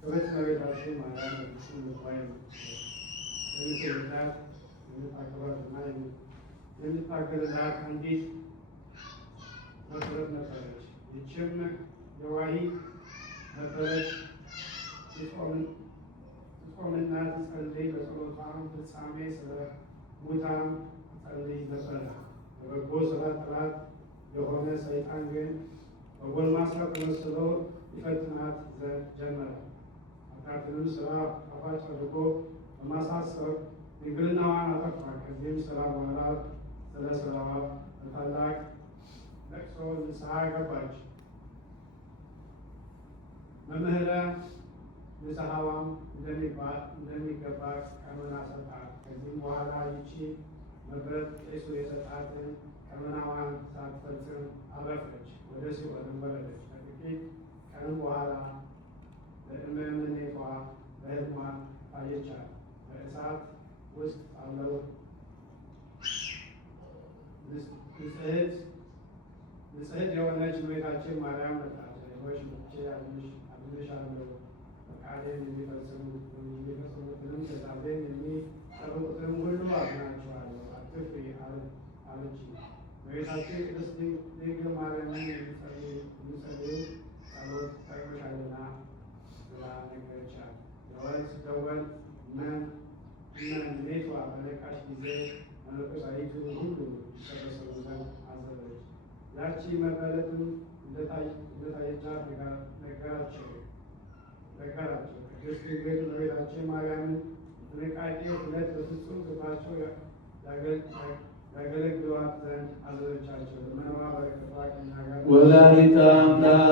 ክብርት እመቤታችን ማርያም ቅድስት ልባይ የምትወዳት የምታከብራትና የምታገለግላት አንዲት መሰረት ነበረች። ይህችም የዋሂት ነበረች። ትጾምና ትጸልይ፣ በጸሎቷም ፍጻሜ ስለ ሙታን ትጸልይ ነበረ። በበጎ ስራ ጠላት የሆነ ሰይጣን ግን በጎልማሳ ተመስሎ ይፈትናት ጀመረ። ኃጢአትንም ስራ ጣፋጭ አድርጎ በማሳሰብ ድንግልናዋን አጠፋ። ከዚህም ስራ በኋላ ስለ ስራዋ በታላቅ ለቅሶ ንስሐ ገባች። መምህረ ንስሐዋም እንደሚገባ ቀኖና ሰጣት። ከዚህም በኋላ ይቺ መበለት ቄሱ የሰጣትን ቀኖናዋን ሳትፈጽም አረፈች፣ ወደ ሲኦልም ወረደች። ከጥቂት ቀንም በኋላ ለእመምኔቷ በሕልሟ ታየቻት። በእሳት ውስጥ ሳለው ንጽሕት የሆነች እመቤታችን ማርያም መጣች። ሌሎች መጥቼ አድንሻለሁ፣ ፈቃዴን የሚፈጽሙትንም ትእዛዜን የሚጠብቁትንም ሁሉ አድናቸዋለሁ፣ አትፍሪ አለች። እመቤታችን ቅድስት ድንግል ማርያምን የሚጸልዩ ጸሎት ጠቅመሻልና ብላ ነገረቻት። ደወል ሲደወል እመምኔቷ በነቃች ጊዜ መነኮሳይቱን ሁሉ ይሰበሰቡ ዘንድ አዘዘች። ያቺ መበለትም እንደታየቻት ነገራቸው። ቅድስት ድንግል እመቤታችን ማርያምን በጥንቃቄ ሁለት በፍጹም ልባቸው ያገለግሏት ዘንድ አዘዘቻቸው። ልመናዋ በረከቷ ከእኛ ጋር ወላዲተ አምላክ